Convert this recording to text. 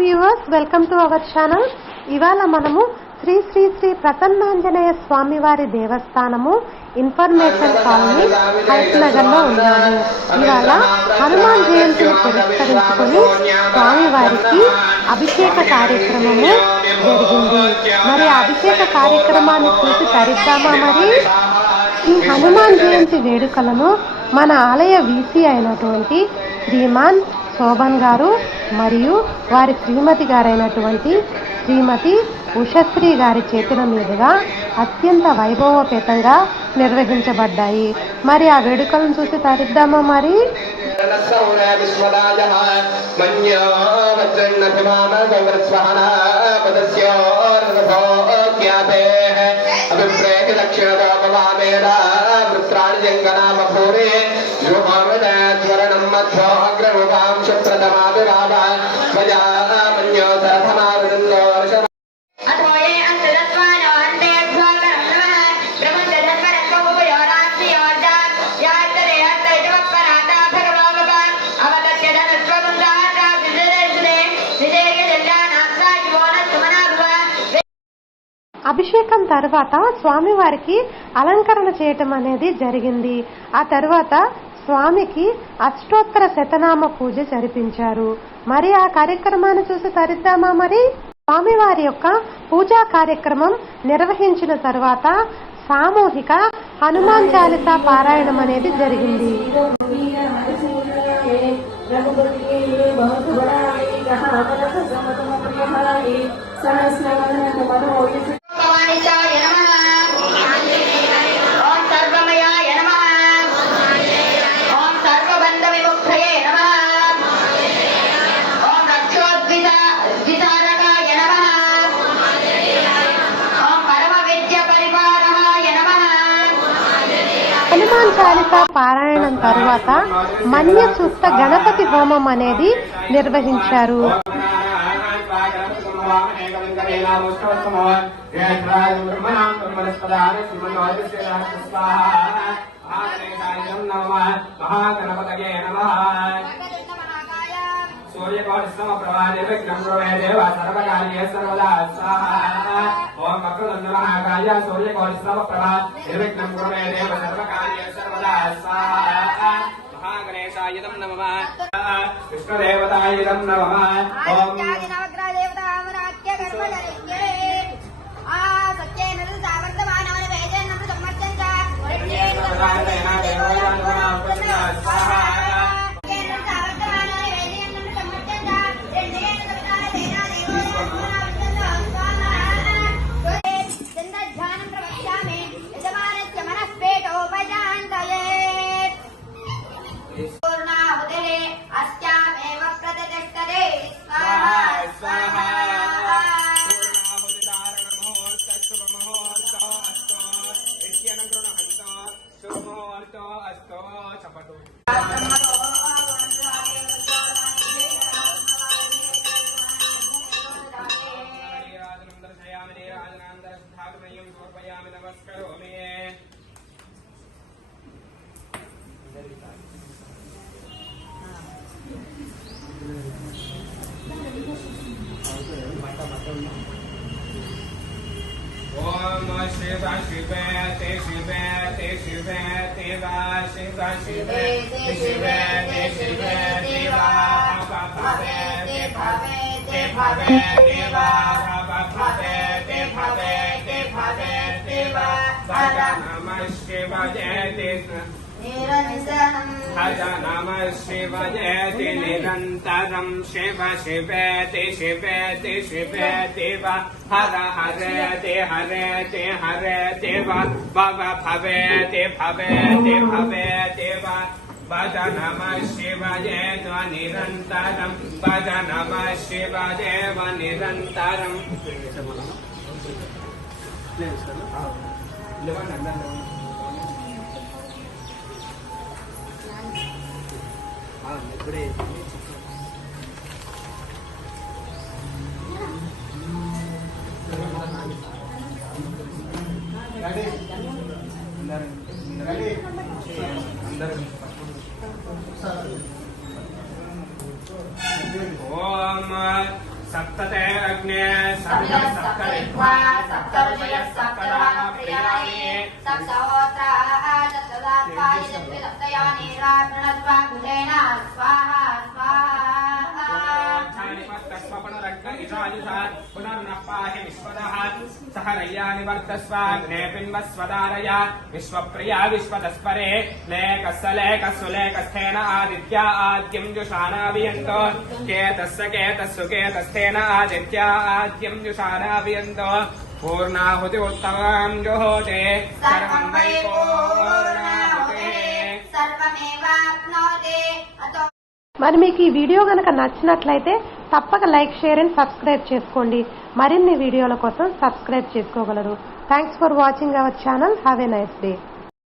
Viewers welcome to our channel ఇవాళ మనము శ్రీ శ్రీ శ్రీ ప్రసన్నాంజనేయ స్వామి వారి దేవస్థానము ఇన్ఫర్మేషన్ కాలనీ హైట్ నగర్లో ఉన్నాము ఇవాళ హనుమాన్ జయంతిని పురస్కరించుకొని స్వామివారికి అభిషేక కార్యక్రమము జరిగింది. మరి అభిషేక కార్యక్రమాన్ని చూసి తరిద్దామా మరి? ఈ హనుమాన్ జయంతి వేడుకలను మన ఆలయ వీసీ అయినటువంటి శ్రీమాన్ శోభన్ గారు మరియు వారి శ్రీమతి గారైనటువంటి శ్రీమతి ఉషశ్రీ గారి చేతుల మీదుగా అత్యంత వైభవపేతంగా నిర్వహించబడ్డాయి మరి ఆ వేడుకలను చూసి తరిద్దామా మరి అథోయే అభిషేకం తర్వాత స్వామివారికి అలంకరణ చేయటం అనేది జరిగింది. ఆ తర్వాత స్వామికి అష్టోత్తర శతనామ పూజ జరిపించారు మరి ఆ కార్యక్రమాన్ని చూసి తరిద్దామా మరి స్వామివారి యొక్క పూజా కార్యక్రమం నిర్వహించిన తర్వాత సామూహిక హనుమాన్ చాలిత పారాయణం అనేది జరిగింది సహస్రవదన భవానిశాయ హనుమాన్ పారాయణం తరువాత మన్య సూక్త గణపతి హోమం అనేది నిర్వహించారు. మహాగణపతగే నమ సూర్యకోటిశ్రమ ప్రవాహే విఘ్నం ప్రవే సర్వదా స్వాహ. ఓం వక్రదండ మహాకాయ సూర్యకోటిశ్రమ ప్రభా నిర్విఘ్నం ప్రవే దేవ సర్వకార్యే సర్వదా స్వాహా మహాగణేశాయుధం నమః విష్ణుదేవతాయుధం నమః ఓం సత్యేన సావర్ధమానవన వేదేన సంవర్ధంత. 十三十呗，得十呗，得十呗，得吧，十三十呗，得十呗，得十呗，得吧，啪啪啪呗，得啪呗，得啪呗，得吧，啪啪啪呗，得啪呗，得啪呗，得吧，哒哒，那么十吧，得得。अज शिव जयति निरन्तरं शिव शिवेति शिवेति शिवेति वा हर हरेति हरेति हरेति वा भव भवेति भवेति भवेति वा भज नमः शिवजे निरन्तरं। भज नमः शिवदेव निरन्तरं ah. ఓం सप्तते अग्ने सप्तः सप्तरित्वा सप्तऋषयः सप्तरामप्रियाणि सप्तहोत्राः सप्तदात्वा यजन्ति सप्तयानि रात्रणत्वा कुलेन स्वाहा स्वाहा पुनर्नः पाहि विश्वदः सह रय्यानि वर्तस्वाग्ने पिन्वस्वदारय विश्वप्रिया विश्वतस्परे लेकस्य लेकस्सु लेकस्थेन आदित्या आद्यम् जुषाणाभियन्तो केतस्य केतस्सु केतस्थेन आदित्या आद्यम् जुषाणाभियन्तो पूर्णाहुति उत्तमम् जुहोते सर्वं वै पूर्णाहुते सर्वमेवाप्नोति अतो మరి మీకు ఈ వీడియో గనక నచ్చినట్లయితే తప్పక లైక్ షేర్ అండ్ సబ్స్క్రైబ్ చేసుకోండి. మరిన్ని వీడియోల కోసం సబ్స్క్రైబ్ చేసుకోగలరు. Thanks for watching our channel have a nice day